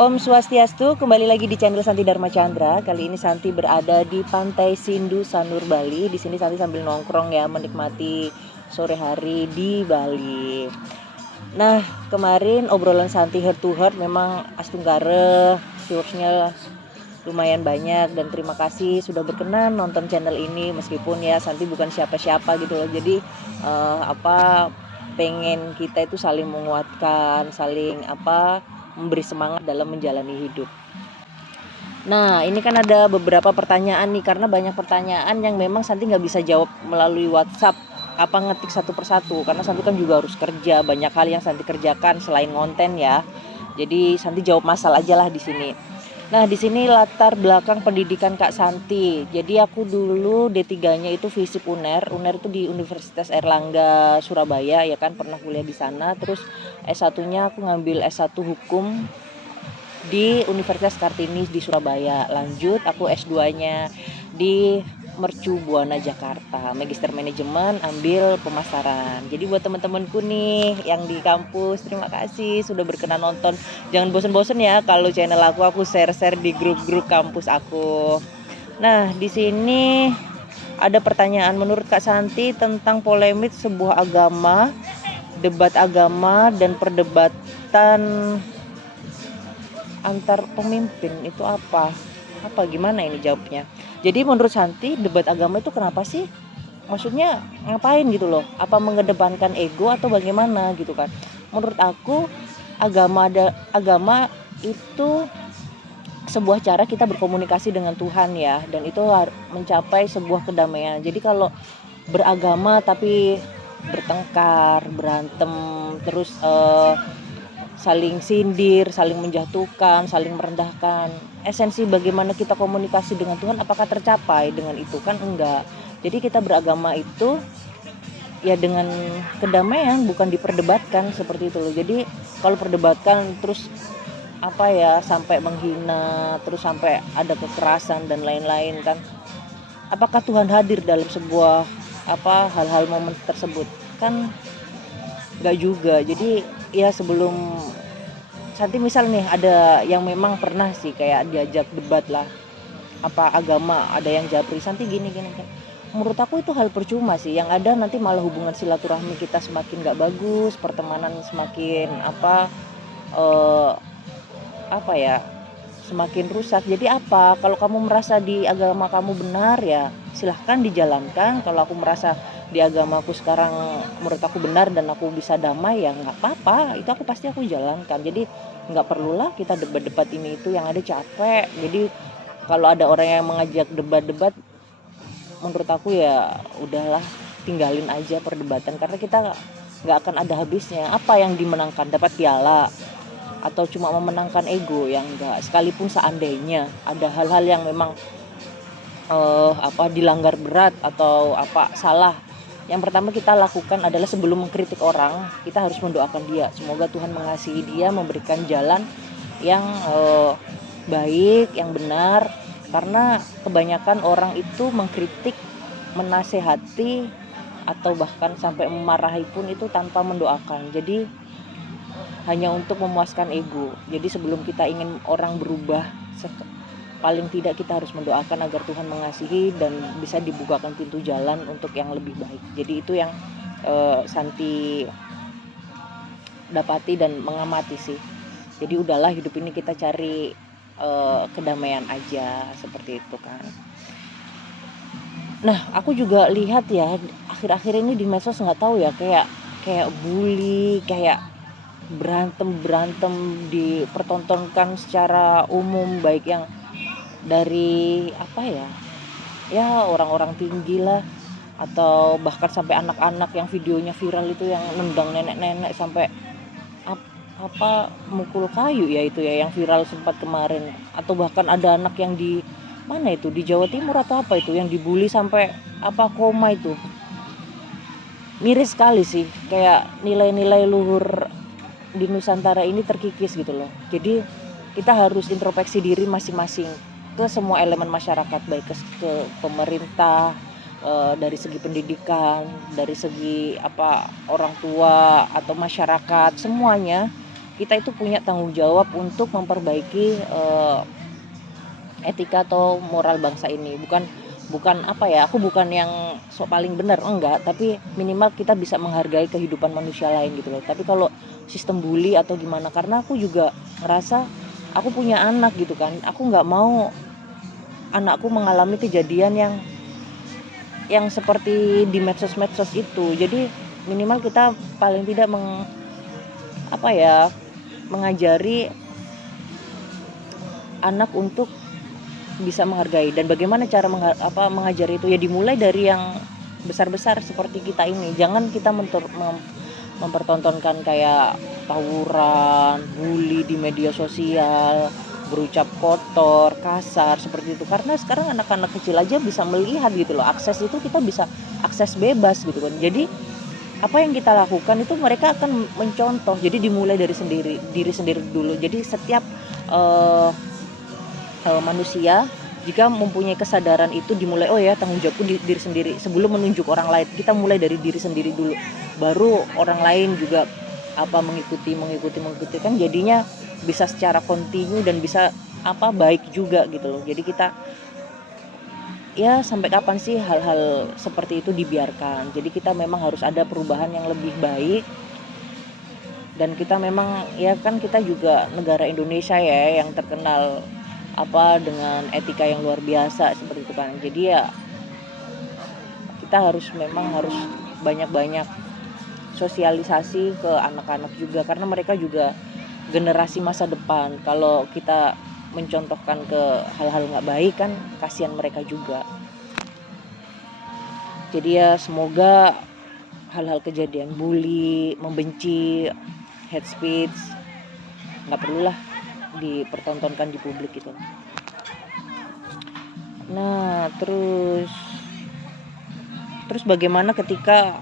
Om Swastiastu, kembali lagi di channel Santi Dharma Chandra. Kali ini Santi berada di Pantai Sindu, Sanur, Bali. Di sini Santi sambil nongkrong ya, menikmati sore hari di Bali. Nah, kemarin obrolan Santi heart to heart memang astunggare, viewersnya lumayan banyak dan terima kasih sudah berkenan nonton channel ini meskipun ya Santi bukan siapa-siapa gitu loh. Jadi pengen kita itu saling menguatkan, saling memberi semangat dalam menjalani hidup. Nah, ini kan ada beberapa pertanyaan nih, karena banyak pertanyaan yang memang Santi nggak bisa jawab melalui WhatsApp, ngetik satu persatu, karena Santi kan juga harus kerja, banyak hal yang Santi kerjakan selain konten ya. Jadi Santi jawab masal aja lah di sini. Nah, di sini latar belakang pendidikan Kak Santi. Jadi aku dulu D3-nya itu FISIP UNER. UNER itu di Universitas Airlangga Surabaya ya kan, pernah kuliah di sana. Terus S1-nya aku ngambil S1 Hukum di Universitas Kartini di Surabaya. Lanjut aku S2-nya di Mercu Buana Jakarta, Magister Manajemen, ambil pemasaran. Jadi buat teman-temanku nih yang di kampus, terima kasih sudah berkenan nonton. Jangan bosen-bosen ya kalau channel aku share-share di grup-grup kampus aku. Nah, di sini ada pertanyaan, menurut Kak Santi tentang polemik sebuah agama, debat agama dan perdebatan antar pemimpin itu apa gimana ini jawabnya? Jadi menurut Santi debat agama itu kenapa sih? Maksudnya ngapain gitu loh? Apa mengedepankan ego atau bagaimana gitu kan? Menurut aku agama itu sebuah cara kita berkomunikasi dengan Tuhan ya, dan itu mencapai sebuah kedamaian. Jadi kalau beragama tapi bertengkar, berantem, terus saling sindir, saling menjatuhkan, saling merendahkan, esensi bagaimana kita komunikasi dengan Tuhan apakah tercapai dengan itu? Kan enggak. Jadi kita beragama itu ya dengan kedamaian, bukan diperdebatkan seperti itu loh. Jadi kalau perdebatkan terus sampai menghina, terus sampai ada kekerasan dan lain-lain kan, apakah Tuhan hadir dalam sebuah hal-hal momen tersebut? Kan enggak juga. Jadi ya sebelum Santi misal nih ada yang memang pernah sih kayak diajak debat lah agama, ada yang japri Santi gini. Menurut aku itu hal percuma sih, yang ada nanti malah hubungan silaturahmi kita semakin gak bagus, pertemanan semakin semakin rusak. Jadi kalau kamu merasa di agama kamu benar ya silahkan dijalankan. Kalau aku merasa di agamaku sekarang menurut aku benar dan aku bisa damai ya nggak apa-apa, itu pasti aku jalankan. Jadi nggak perlulah kita debat-debat ini itu, yang ada capek. Jadi kalau ada orang yang mengajak debat-debat, menurut aku ya udahlah, tinggalin aja perdebatan, karena kita nggak akan ada habisnya. Apa yang dimenangkan? Dapat piala atau cuma memenangkan ego? Yang enggak. Sekalipun seandainya ada hal-hal yang memang dilanggar berat atau salah, yang pertama kita lakukan adalah sebelum mengkritik orang, kita harus mendoakan dia, semoga Tuhan mengasihi dia, memberikan jalan yang baik, yang benar. Karena kebanyakan orang itu mengkritik, menasehati, atau bahkan sampai memarahi pun itu tanpa mendoakan. Jadi hanya untuk memuaskan ego. Jadi sebelum kita ingin orang berubah, paling tidak kita harus mendoakan agar Tuhan mengasihi dan bisa dibukakan pintu jalan untuk yang lebih baik. Jadi itu yang Santi dapati dan mengamati sih. Jadi udahlah, hidup ini kita cari kedamaian aja, seperti itu kan. Nah, aku juga lihat ya akhir-akhir ini di medsos, nggak tahu ya, kayak bully, kayak berantem dipertontonkan secara umum, baik yang dari orang-orang tinggi lah, atau bahkan sampai anak-anak yang videonya viral itu yang nendang nenek-nenek sampai mukul kayu ya, itu ya yang viral sempat kemarin. Atau bahkan ada anak yang di mana itu, di Jawa Timur atau itu yang dibully sampai koma itu. Miris sekali sih, kayak nilai-nilai luhur di Nusantara ini terkikis gitu loh. Jadi kita harus introspeksi diri masing-masing ke semua elemen masyarakat, baik ke pemerintah, dari segi pendidikan, dari segi orang tua atau masyarakat, semuanya kita itu punya tanggung jawab untuk memperbaiki etika atau moral bangsa ini. Bukan apa ya, aku bukan yang paling benar, enggak, tapi minimal kita bisa menghargai kehidupan manusia lain gitu loh. Tapi kalau sistem bully atau gimana, karena aku juga ngerasa aku punya anak gitu kan, aku nggak mau anakku mengalami kejadian yang seperti di medsos-medsos itu. Jadi minimal kita paling tidak mengajari anak untuk bisa menghargai. Dan bagaimana cara mengajari itu, ya dimulai dari yang besar-besar seperti kita ini. Jangan kita mempertontonkan kayak tawuran, bully di media sosial, berucap kotor, kasar seperti itu. Karena sekarang anak-anak kecil aja bisa melihat gitu loh. Akses itu kita bisa akses bebas gitu kan. Jadi apa yang kita lakukan itu mereka akan mencontoh. Jadi dimulai dari diri sendiri dulu. Jadi setiap manusia jika mempunyai kesadaran itu dimulai, oh ya tanggung jawabku di diri sendiri sebelum menunjuk orang lain. Kita mulai dari diri sendiri dulu, baru orang lain juga mengikuti kan, jadinya bisa secara kontinu dan bisa baik juga gitu loh. Jadi kita ya sampai kapan sih hal-hal seperti itu dibiarkan. Jadi kita memang harus ada perubahan yang lebih baik. Dan kita memang ya kan, kita juga negara Indonesia ya yang terkenal dengan etika yang luar biasa seperti itu kan. Jadi ya kita harus banyak-banyak sosialisasi ke anak-anak juga, karena mereka juga generasi masa depan. Kalau kita mencontohkan ke hal-hal nggak baik kan, kasihan mereka juga. Jadi ya semoga hal-hal kejadian bully, membenci, hate speech nggak perlulah dipertontonkan di publik gitu. Nah terus bagaimana ketika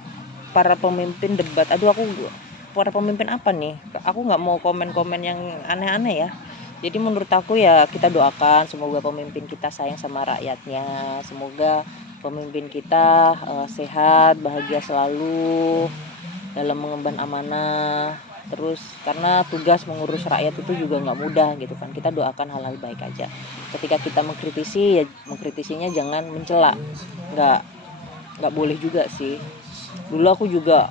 para pemimpin debat? Para pemimpin apa nih? Aku nggak mau komen-komen yang aneh-aneh ya. Jadi menurut aku ya kita doakan semoga pemimpin kita sayang sama rakyatnya. Semoga pemimpin kita sehat, bahagia selalu dalam mengemban amanah. Terus karena tugas mengurus rakyat itu juga nggak mudah gitu kan. Kita doakan hal-hal baik aja. Ketika kita mengkritisi, ya mengkritisinya jangan mencela. Nggak boleh juga sih. Dulu aku juga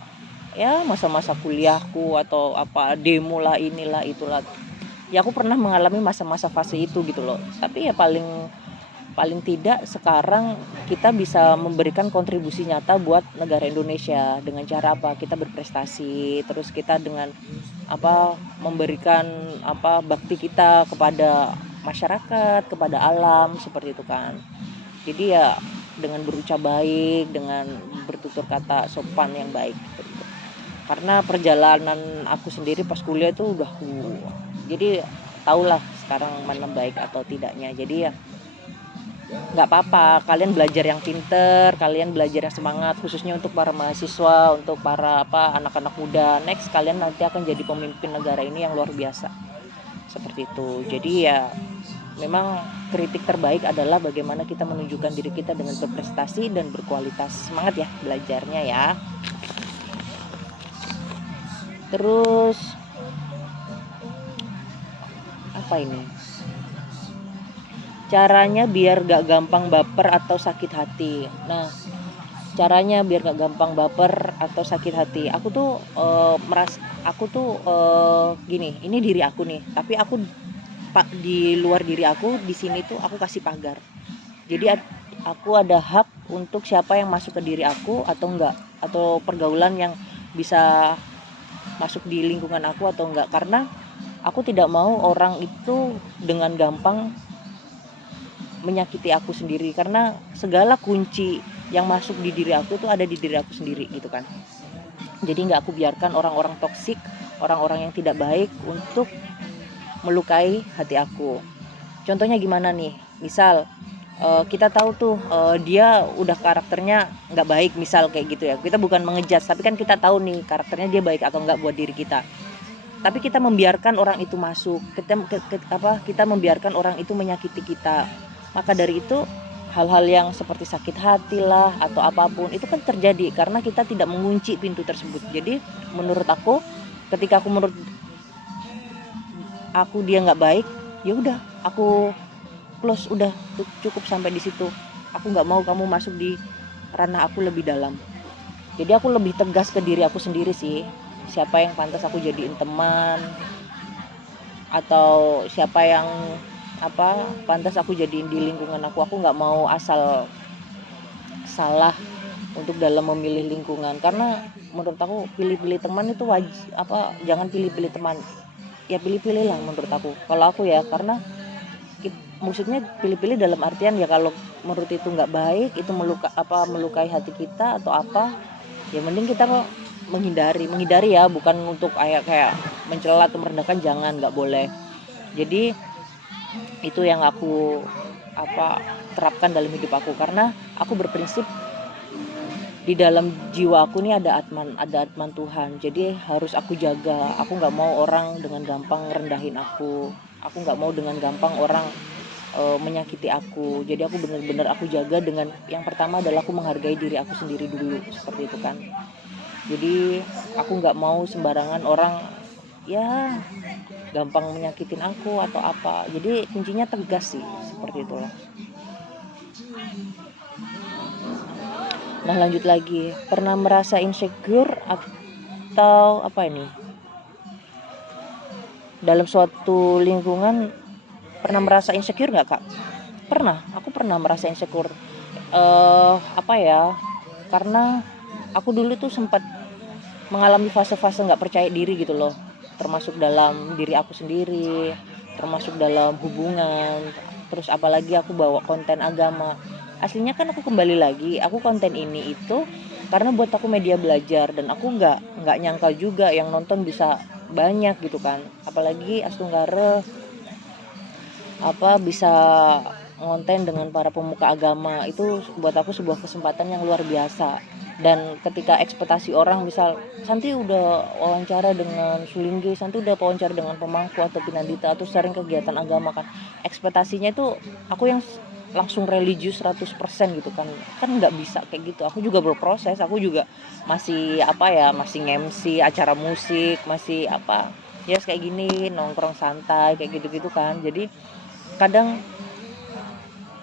ya masa-masa kuliahku atau demo lah, inilah itulah, ya aku pernah mengalami masa-masa fase itu gitu loh. Tapi ya paling tidak sekarang kita bisa memberikan kontribusi nyata buat negara Indonesia. Dengan cara kita berprestasi, terus kita dengan memberikan bakti kita kepada masyarakat, kepada alam seperti itu kan. Jadi ya dengan berucap baik, dengan bertutur kata sopan yang baik gitu. Karena perjalanan aku sendiri pas kuliah itu udah jadi tahulah sekarang mana baik atau tidaknya. Jadi ya nggak apa-apa, kalian belajar yang pinter, kalian belajar yang semangat, khususnya untuk para mahasiswa, untuk para anak-anak muda. Next kalian nanti akan jadi pemimpin negara ini yang luar biasa seperti itu. Jadi ya memang kritik terbaik adalah bagaimana kita menunjukkan diri kita dengan berprestasi dan berkualitas. Semangat ya belajarnya ya. Terus ini caranya biar gak gampang baper atau sakit hati. Nah caranya biar gak gampang baper atau sakit hati, aku tuh gini, ini diri aku nih, tapi aku di luar diri aku, di sini tuh aku kasih pagar. Jadi aku ada hak untuk siapa yang masuk ke diri aku atau enggak, atau pergaulan yang bisa masuk di lingkungan aku atau enggak. Karena aku tidak mau orang itu dengan gampang menyakiti aku sendiri, karena segala kunci yang masuk di diri aku itu ada di diri aku sendiri gitu kan. Jadi nggak aku biarkan orang-orang toksik, orang-orang yang tidak baik untuk melukai hati aku. Contohnya gimana nih? Misal kita tahu tuh dia udah karakternya nggak baik, misal kayak gitu ya. Kita bukan mengejudge, tapi kan kita tahu nih karakternya dia baik atau nggak buat diri kita. Tapi kita membiarkan orang itu masuk, kita membiarkan orang itu menyakiti kita. Maka dari itu hal-hal yang seperti sakit hati lah atau apapun itu kan terjadi karena kita tidak mengunci pintu tersebut. Jadi menurut aku ketika aku dia nggak baik, ya udah aku close, udah cukup sampai di situ. Aku nggak mau kamu masuk di ranah aku lebih dalam. Jadi aku lebih tegas ke diri aku sendiri sih, siapa yang pantas aku jadiin teman, atau siapa yang pantas aku jadiin di lingkungan aku nggak mau asal salah untuk dalam memilih lingkungan. Karena menurut aku pilih-pilih teman itu jangan pilih-pilih teman, ya pilih-pilih lah menurut aku, kalau aku ya. Karena maksudnya pilih-pilih dalam artian ya kalau menurut itu nggak baik, itu melukai hati kita atau apa, ya mending kita menghindari ya, bukan untuk kayak mencela atau merendahkan, jangan, nggak boleh. Jadi itu yang aku terapkan dalam hidup aku, karena aku berprinsip di dalam jiwa aku nih ada atman Tuhan, jadi harus aku jaga. Aku nggak mau orang dengan gampang rendahin aku nggak mau dengan gampang orang menyakiti aku. Jadi aku benar-benar aku jaga dengan yang pertama adalah aku menghargai diri aku sendiri dulu, seperti itu kan. Jadi aku nggak mau sembarangan orang ya gampang menyakitin aku atau apa. Jadi kuncinya tegas sih, seperti itulah. Nah, lanjut lagi, pernah merasa insecure atau dalam suatu lingkungan, pernah merasa insecure nggak Kak? Pernah, aku pernah merasa insecure. Karena aku dulu tuh sempat mengalami fase-fase nggak percaya diri gitu loh, termasuk dalam diri aku sendiri, termasuk dalam hubungan. Terus apalagi aku bawa konten agama. Aslinya kan aku kembali lagi, aku konten ini itu karena buat aku media belajar, dan aku nggak nyangka juga yang nonton bisa banyak gitu kan. Apalagi Astunggara bisa ngonten dengan para pemuka agama, itu buat aku sebuah kesempatan yang luar biasa. Dan ketika ekspektasi orang, misal Santi udah wawancara dengan Sulinggi, Santi udah wawancara dengan pemangku atau pinandita atau sering kegiatan agama kan, ekspektasinya itu aku yang langsung religius 100% gitu kan nggak bisa kayak gitu. Aku juga berproses, aku juga masih masih nge-MC acara musik, masih kayak gini, nongkrong santai kayak gitu-gitu kan. Jadi kadang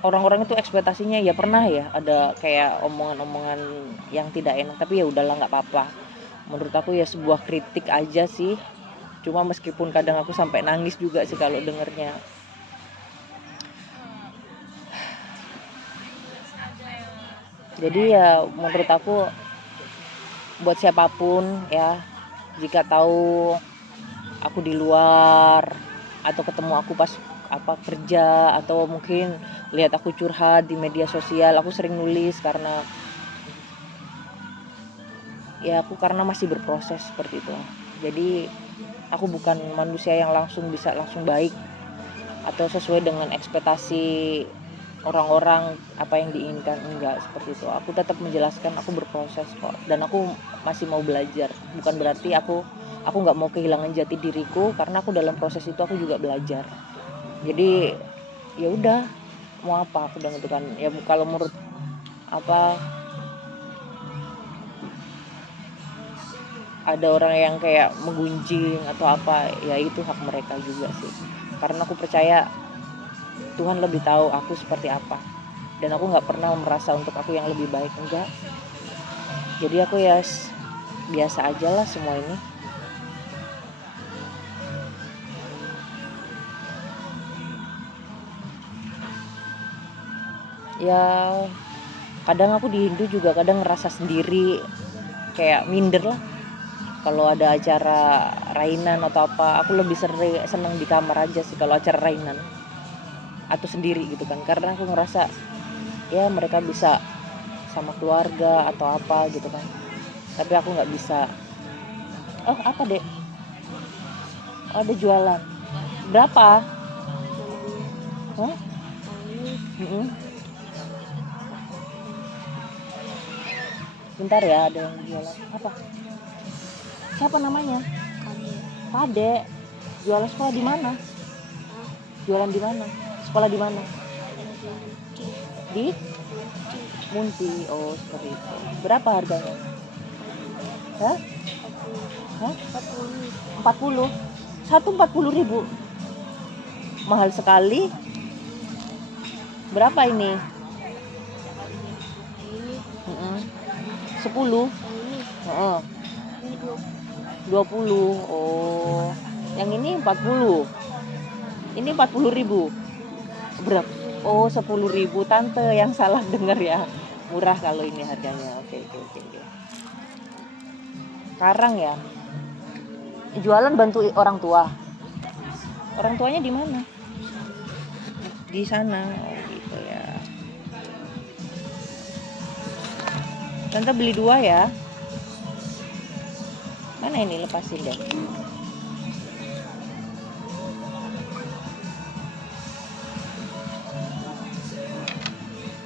orang-orang itu ekspektasinya ya pernah ya ada kayak omongan-omongan yang tidak enak, tapi ya udahlah, nggak apa-apa. Menurut aku ya sebuah kritik aja sih, cuma meskipun kadang aku sampai nangis juga sih kalau dengernya. Jadi ya menurut aku buat siapapun ya, jika tahu aku di luar atau ketemu aku pas kerja, atau mungkin lihat aku curhat di media sosial, aku sering nulis karena karena masih berproses seperti itu. Jadi aku bukan manusia yang bisa langsung baik atau sesuai dengan ekspektasi orang-orang apa yang diinginkan, enggak seperti itu. Aku tetap menjelaskan aku berproses kok, dan aku masih mau belajar. Bukan berarti aku nggak mau kehilangan jati diriku, karena aku dalam proses itu aku juga belajar. Jadi ya udah, mau apa aku bilang itu kan ya. Kalau menurut ada orang yang kayak menggunjing atau apa, ya itu hak mereka juga sih. Karena aku percaya Tuhan lebih tahu aku seperti apa, dan aku nggak pernah merasa untuk aku yang lebih baik, enggak. Jadi aku ya biasa aja lah semua ini. Ya kadang aku di Hindu juga kadang ngerasa sendiri, kayak minder lah kalau ada acara rainan atau apa. Aku lebih seneng di kamar aja sih kalau acara rainan atau sendiri gitu kan, karena aku ngerasa ya mereka bisa sama keluarga atau apa gitu kan, tapi aku nggak bisa. Oh apa dek? Oh, ada jualan berapa? Hah? Bentar ya, ada yang jualan apa? Siapa namanya? Kade. Jualan sekolah di mana? Jualan di mana? Sekolah di mana? Di Munti. Oh seperti itu. Berapa harganya? Hah? 40. Satu 40.000. mahal sekali. Berapa ini? Ini 10. ini Heeh. ini 20. Oh. Yang ini 40. Ini 40.000. Berapa? Oh, 10.000. Tante yang salah dengar ya. Murah kalau ini harganya. Oke. Karang ya. Jualan bantu orang tua. Orang tuanya di mana? Di sana. Oh, gitu ya. Tante beli 2 ya. Mana ini, lepasin deh.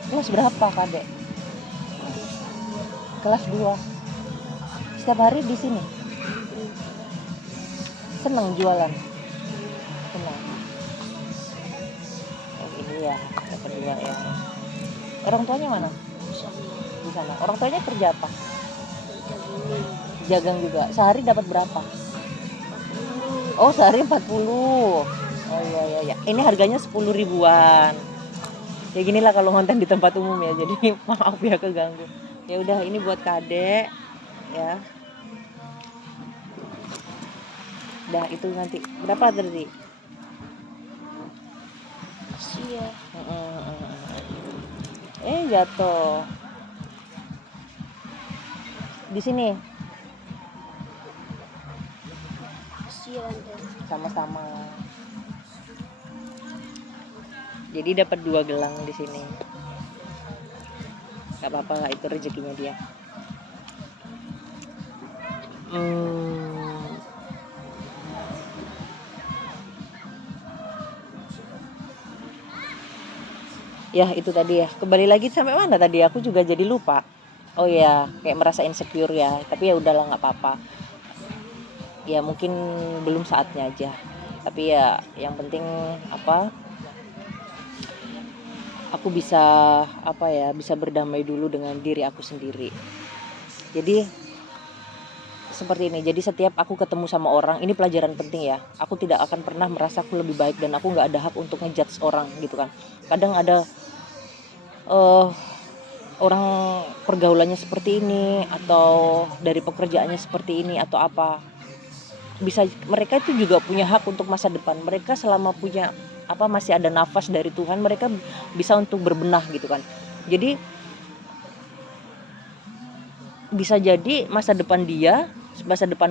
Kelas berapa, Kadek? Kelas 2. Setiap hari di sini. Seneng jualan. Seneng. Oh, ini ya, yang kedua ya. Orang tuanya mana? Di sana. Orang tuanya kerja apa? Jagang juga. Sehari dapat berapa? Oh, sehari 40. Oh iya. Ini harganya 10 ribuan. Ya ginilah kalau konten di tempat umum ya. Jadi maaf ya keganggu. Ya udah, ini buat Kadek ya. Dah, itu nanti berapa tadi? Sia. Jatuh. Di sini Sia Tante. sama-sama. Jadi dapat 2 gelang di sini. Gak apa-apa lah, itu rezekinya dia. Ya itu tadi ya. Kembali lagi sampai mana tadi? Aku juga jadi lupa. Oh ya, kayak merasa insecure ya. Tapi ya udahlah, nggak apa-apa. Ya mungkin belum saatnya aja. Tapi ya yang penting apa? Aku bisa bisa berdamai dulu dengan diri aku sendiri. Jadi seperti ini. Jadi setiap aku ketemu sama orang, ini pelajaran penting ya. Aku tidak akan pernah merasa aku lebih baik dan aku nggak ada hak untuk ngejudge orang gitu kan. Kadang ada orang pergaulannya seperti ini atau dari pekerjaannya seperti ini atau apa. Bisa mereka itu juga punya hak untuk masa depan. Mereka selama punya masih ada nafas dari Tuhan, mereka bisa untuk berbenah gitu kan. Jadi bisa jadi masa depan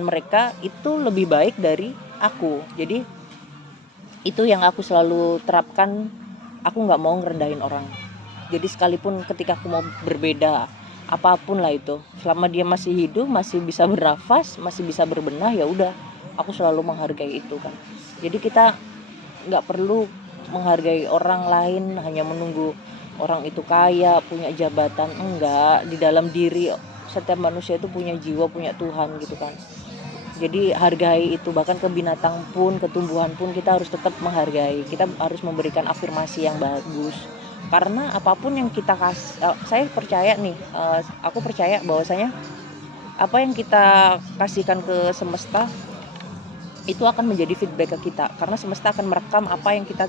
mereka itu lebih baik dari aku. Jadi itu yang aku selalu terapkan. Aku nggak mau ngerendahin orang. Jadi sekalipun ketika aku mau berbeda apapun lah itu, selama dia masih hidup, masih bisa bernafas, masih bisa berbenah, ya udah, aku selalu menghargai itu kan. Jadi kita nggak perlu menghargai orang lain hanya menunggu orang itu kaya, punya jabatan. Enggak, di dalam diri setiap manusia itu punya jiwa, punya Tuhan gitu kan. Jadi hargai itu, bahkan ke binatang pun, ke tumbuhan pun kita harus tetap menghargai. Kita harus memberikan afirmasi yang bagus. Karena apapun yang kita saya percaya nih, aku percaya bahwasanya apa yang kita kasihkan ke semesta itu akan menjadi feedback ke kita, karena semesta akan merekam apa yang kita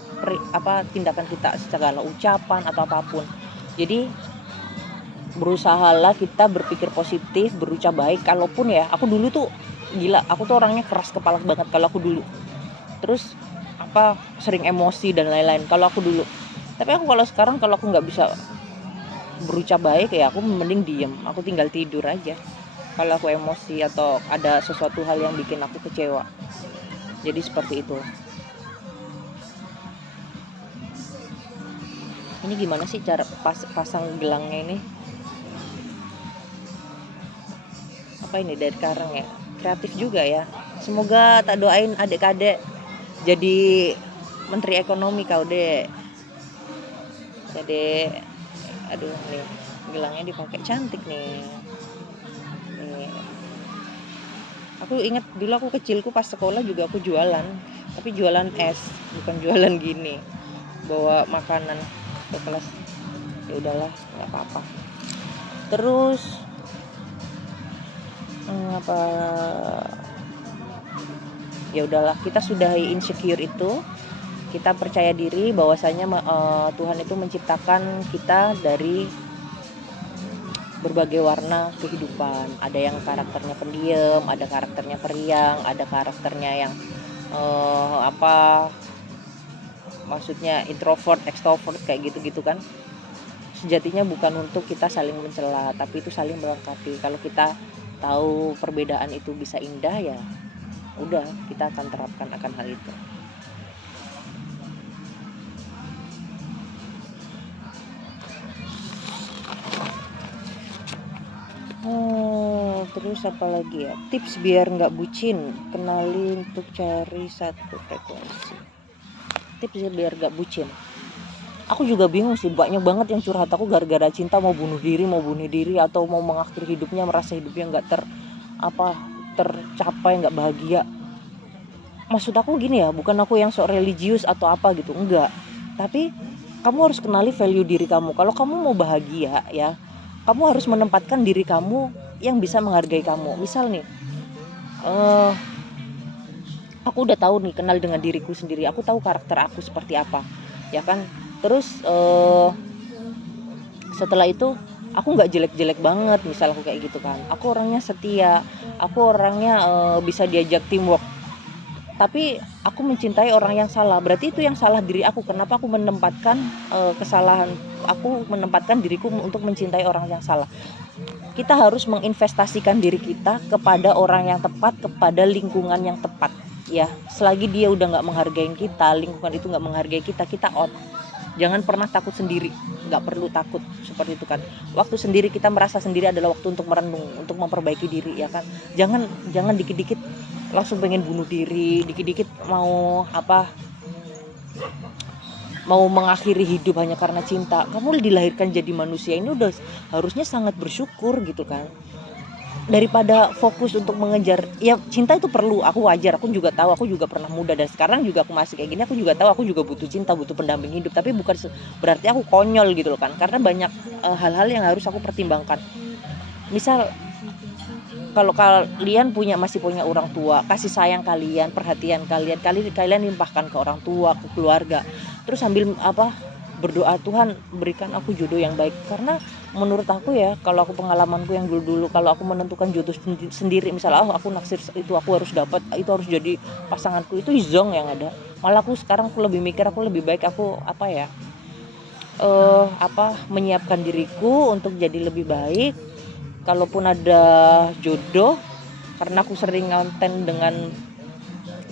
tindakan kita, segala ucapan atau apapun. Jadi berusahalah kita berpikir positif, berucap baik. Kalaupun ya, aku dulu tuh gila, aku tuh orangnya keras kepala banget kalau aku dulu. Terus sering emosi dan lain-lain kalau aku dulu. Tapi aku kalau sekarang, kalau aku nggak bisa berucap baik ya aku mending diem, aku tinggal tidur aja kalau aku emosi atau ada sesuatu hal yang bikin aku kecewa. Jadi seperti itu. Ini gimana sih cara pasang gelangnya ini? Apa ini dari karang ya? Kreatif juga ya. Semoga tak doain adik-adik jadi menteri ekonomi kau, Dek. Jadi aduh nih, gelangnya dipakai cantik nih. Aku ingat dulu aku kecilku pas sekolah juga aku jualan, tapi jualan es, bukan jualan gini, bawa makanan ke kelas. Ya udahlah, nggak apa-apa. Terus ya udahlah, kita sudahi insecure itu. Kita percaya diri bahwasanya Tuhan itu menciptakan kita dari berbagai warna kehidupan. Ada yang karakternya pendiam, ada karakternya periang, ada karakternya yang maksudnya introvert, extrovert kayak gitu-gitu kan. Sejatinya bukan untuk kita saling mencela, tapi itu saling melengkapi. Kalau kita tahu perbedaan itu bisa indah, ya udah, kita akan terapkan akan hal itu. Terus apa lagi ya? Tips biar nggak bucin, kenali untuk cari satu frekuensi. Tips biar nggak bucin. Aku juga bingung sih, banyak banget yang curhat aku gara-gara cinta, mau bunuh diri atau mau mengakhiri hidupnya, merasa hidupnya nggak tercapai, nggak bahagia. Maksud aku gini ya, bukan aku yang sok religius atau apa gitu, enggak. Tapi kamu harus kenali value diri kamu. Kalau kamu mau bahagia ya, kamu harus menempatkan diri kamu yang bisa menghargai kamu. Misal nih, aku udah tahu nih, kenal dengan diriku sendiri. Aku tahu karakter aku seperti apa, ya kan. Terus setelah itu aku nggak jelek-jelek banget, misal aku kayak gitu kan. Aku orangnya setia, aku orangnya bisa diajak teamwork. Tapi aku mencintai orang yang salah, berarti itu yang salah diri aku. Kenapa aku menempatkan kesalahan, aku menempatkan diriku untuk mencintai orang yang salah. Kita harus menginvestasikan diri kita kepada orang yang tepat, kepada lingkungan yang tepat. Ya, selagi dia udah nggak menghargai kita, lingkungan itu nggak menghargai kita, kita out. Jangan pernah takut sendiri, nggak perlu takut seperti itu kan. Waktu sendiri, kita merasa sendiri adalah waktu untuk merenung, untuk memperbaiki diri, ya kan. Jangan dikit-dikit langsung pengen bunuh diri, dikit-dikit mau mengakhiri hidup hanya karena cinta. Kamu dilahirkan jadi manusia ini udah harusnya sangat bersyukur gitu kan, daripada fokus untuk mengejar. Ya cinta itu perlu, aku wajar, aku juga tahu, aku juga pernah muda dan sekarang juga aku masih kayak gini. Aku juga tahu, aku juga butuh cinta, butuh pendamping hidup, tapi bukan berarti aku konyol gitu loh kan, karena banyak hal-hal yang harus aku pertimbangkan. Misal kalau kalian masih punya orang tua, kasih sayang kalian, perhatian kalian limpahkan ke orang tua, ke keluarga. Terus sambil berdoa, Tuhan berikan aku jodoh yang baik. Karena menurut aku ya, kalau aku pengalamanku yang dulu kalau aku menentukan jodoh sendiri, misalnya aku naksir itu, aku harus dapat, itu harus jadi pasanganku, itu zong yang ada. Malah sekarang aku lebih mikir, aku lebih baik aku menyiapkan diriku untuk jadi lebih baik. Kalaupun ada jodoh, karena aku sering ngonten dengan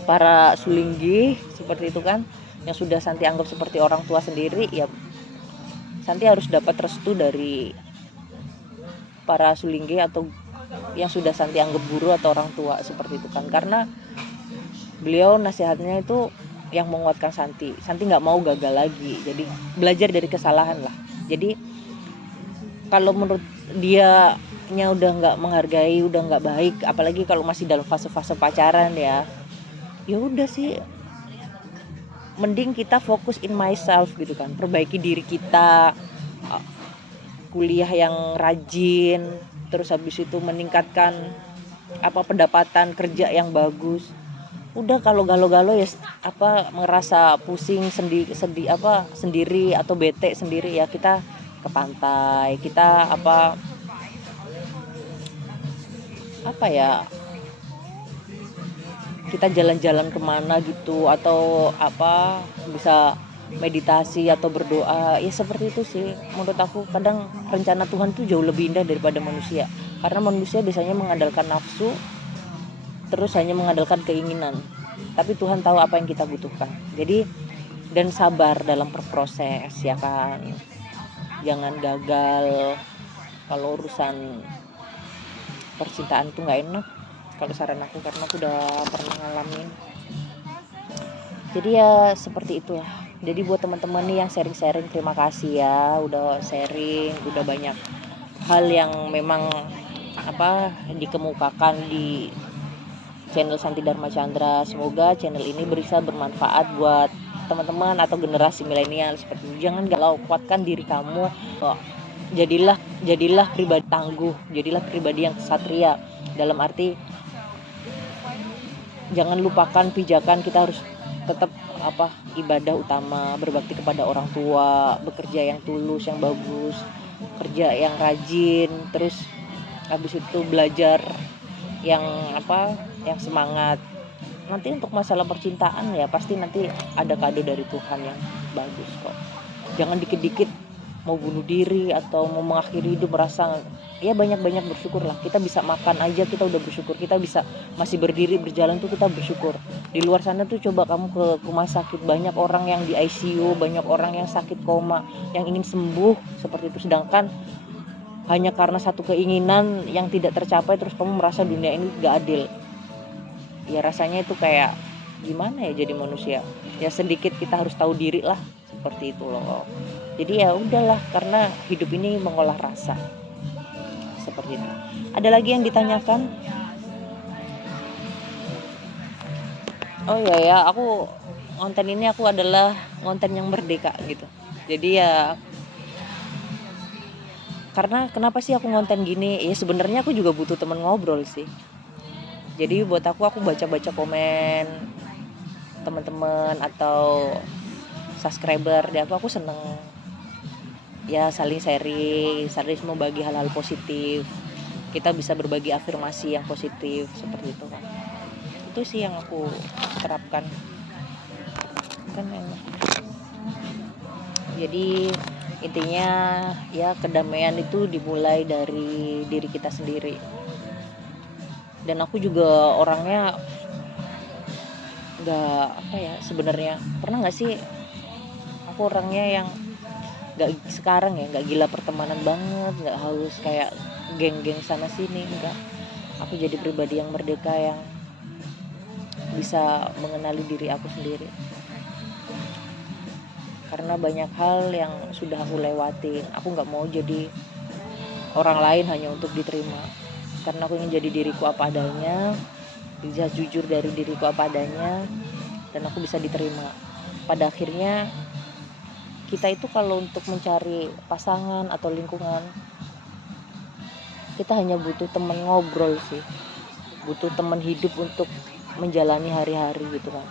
para sulinggi seperti itu kan, yang sudah Santi anggap seperti orang tua sendiri, ya Santi harus dapat restu dari para sulinggi atau yang sudah Santi anggap guru atau orang tua seperti itu kan. Karena beliau nasihatnya itu yang menguatkan Santi nggak mau gagal lagi, jadi belajar dari kesalahan lah. Jadi kalau menurut dia udah nggak menghargai, udah nggak baik, apalagi kalau masih dalam fase-fase pacaran, ya udah sih, mending kita fokus in myself gitu kan, perbaiki diri kita, kuliah yang rajin, terus habis itu meningkatkan pendapatan kerja yang bagus. Udah, kalau galau-galau ya ngerasa pusing sendiri atau bete sendiri, ya kita ke pantai, kita kita jalan-jalan kemana gitu, atau bisa meditasi atau berdoa, ya seperti itu sih. Menurut aku kadang rencana Tuhan tuh jauh lebih indah daripada manusia, karena manusia biasanya mengandalkan nafsu, terus hanya mengandalkan keinginan, tapi Tuhan tahu apa yang kita butuhkan. Jadi, dan sabar dalam berproses, ya kan. Jangan gagal kalau urusan percintaan tuh nggak enak, kalau saran aku, karena aku udah pernah ngalamin. Jadi ya seperti itulah. Jadi buat teman-teman nih yang sharing-sharing, terima kasih ya udah sharing, udah banyak hal yang memang dikemukakan di channel Santi Dharma Chandra. Semoga channel ini bisa bermanfaat buat teman-teman atau generasi milenial seperti itu. Jangan galau, kuatkan diri kamu. Jadilah pribadi tangguh, jadilah pribadi yang kesatria. Dalam arti, jangan lupakan pijakan, kita harus tetap ibadah utama, berbakti kepada orang tua, bekerja yang tulus, yang bagus, kerja yang rajin, terus habis itu belajar yang yang semangat. Nanti untuk masalah percintaan ya pasti nanti ada kado dari Tuhan yang bagus kok. Jangan dikit-dikit mau bunuh diri atau mau mengakhiri hidup merasa ya banyak-banyak bersyukur lah. Kita bisa makan aja kita udah bersyukur, kita bisa masih berdiri berjalan tuh kita bersyukur. Di luar sana tuh coba kamu ke rumah sakit, banyak orang yang di ICU, banyak orang yang sakit koma, yang ingin sembuh seperti itu, sedangkan hanya karena satu keinginan yang tidak tercapai terus kamu merasa dunia ini gak adil. Ya rasanya itu kayak gimana ya jadi manusia. Ya sedikit kita harus tahu diri lah, seperti itu loh. Jadi ya udahlah, karena hidup ini mengolah rasa. Seperti itu. Ada lagi yang ditanyakan? Oh iya ya, aku konten ini aku adalah konten yang merdeka gitu. Jadi ya karena kenapa sih aku ngonten gini? Ya sebenarnya aku juga butuh teman ngobrol sih. Jadi buat aku baca-baca komen teman-teman atau subscriber di aku seneng. Ya saling sharing, saling membagi hal-hal positif. Kita bisa berbagi afirmasi yang positif seperti itu kan. Itu sih yang aku terapkan. Kan enak. Jadi intinya ya kedamaian itu dimulai dari diri kita sendiri. Dan aku juga orangnya sebenarnya pernah nggak sih aku orangnya yang nggak gila pertemanan banget, nggak harus kayak geng-geng sana sini, enggak. Aku jadi pribadi yang merdeka yang bisa mengenali diri aku sendiri. Karena banyak hal yang sudah aku lewatin, aku nggak mau jadi orang lain hanya untuk diterima. Karena aku ingin jadi diriku apa adanya, bisa jujur dari diriku apa adanya, dan aku bisa diterima. Pada akhirnya kita itu kalau untuk mencari pasangan atau lingkungan, kita hanya butuh teman ngobrol sih, butuh teman hidup untuk menjalani hari-hari gitu kan.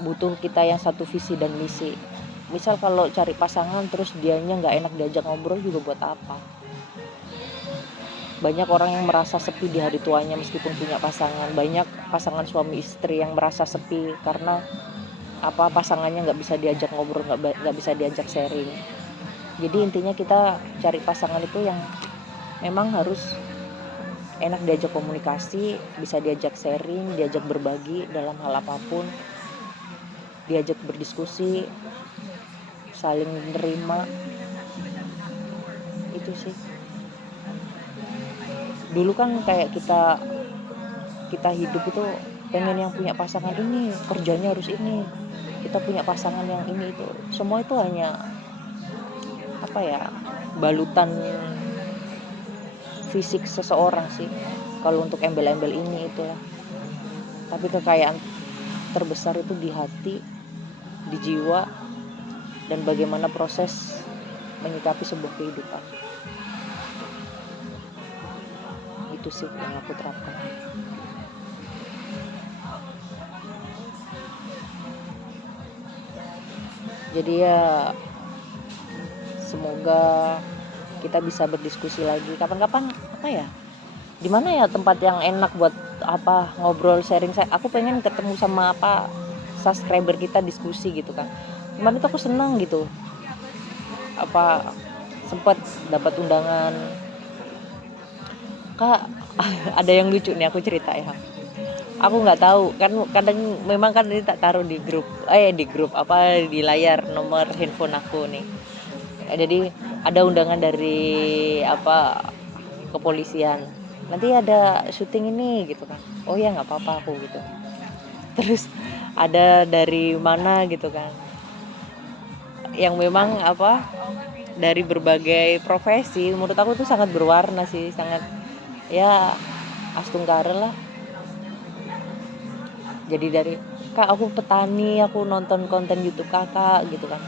Butuh kita yang satu visi dan misi. Misal kalau cari pasangan terus dianya nggak enak diajak ngobrol juga buat apa? Banyak orang yang merasa sepi di hari tuanya meskipun punya pasangan. Banyak pasangan suami istri yang merasa sepi karena pasangannya nggak bisa diajak ngobrol, nggak bisa diajak sharing. Jadi intinya kita cari pasangan itu yang memang harus enak diajak komunikasi, bisa diajak sharing, diajak berbagi dalam hal apapun, diajak berdiskusi, saling menerima. Itu sih. Dulu kan kayak kita hidup itu pengen yang punya pasangan ini, kerjanya harus ini, kita punya pasangan yang ini itu. Semua itu hanya balutan fisik seseorang sih. Kalau untuk embel-embel ini itulah. Tapi kekayaan terbesar itu di hati, di jiwa, dan bagaimana proses menyikapi sebuah kehidupan. Itu sih yang aku terapkan. Jadi ya semoga kita bisa berdiskusi lagi kapan-kapan di mana ya tempat yang enak buat ngobrol sharing. Aku pengen ketemu sama subscriber kita diskusi gitu kan. Kemarin itu aku senang gitu sempat dapat undangan. Kak, ada yang lucu nih aku cerita ya. Aku nggak tahu kan, kadang memang kan ini tak taruh di grup di layar nomor handphone aku nih. Jadi ada undangan dari kepolisian, nanti ada syuting ini gitu kan. Oh ya nggak apa-apa aku gitu. Terus ada dari mana gitu kan, yang memang dari berbagai profesi. Menurut aku tuh sangat berwarna sih, sangat ya astungkara lah. Jadi dari kak aku petani, aku nonton konten YouTube kakak gitu kan,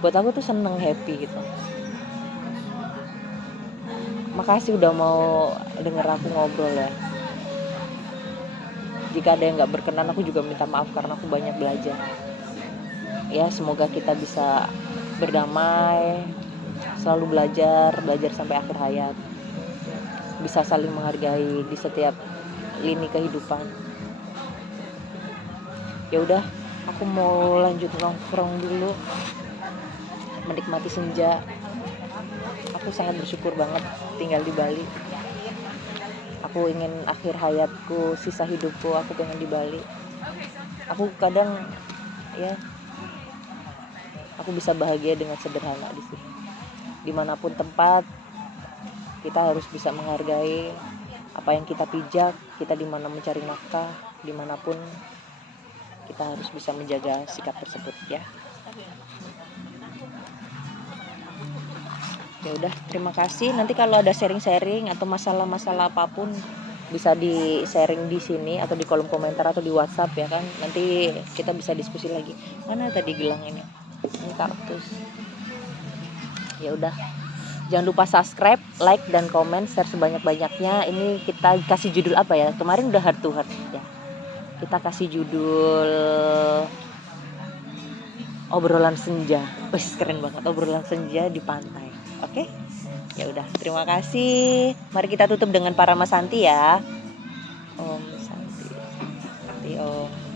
buat aku tuh seneng, happy gitu. Makasih udah mau denger aku ngobrol ya. Jika ada yang nggak berkenan, aku juga minta maaf karena aku banyak belajar. Ya, semoga kita bisa berdamai, selalu belajar sampai akhir hayat, bisa saling menghargai di setiap lini kehidupan. Ya udah, aku mau lanjut nongkrong dulu, menikmati senja. Aku sangat bersyukur banget tinggal di Bali. Aku ingin akhir hayatku, sisa hidupku, aku pengen di Bali. Aku kadang ya, aku bisa bahagia dengan sederhana di sini. Dimanapun tempat, kita harus bisa menghargai apa yang kita pijak. Kita dimana mencari nafkah, dimanapun kita harus bisa menjaga sikap tersebut ya. Ya udah, terima kasih. Nanti kalau ada sharing-sharing atau masalah-masalah apapun bisa di sharing di sini atau di kolom komentar atau di WhatsApp ya kan. Nanti kita bisa diskusi lagi. Mana tadi gelang ini? Ini kaktus. Ya udah. Jangan lupa subscribe, like dan komen, share sebanyak-banyaknya. Ini kita kasih judul apa ya? Kemarin udah heart to heart ya. Kita kasih judul obrolan senja. Wih, keren banget, obrolan senja di pantai. Oke? Ya udah, terima kasih. Mari kita tutup dengan Paramasanti ya. Om Santi. Santi Om.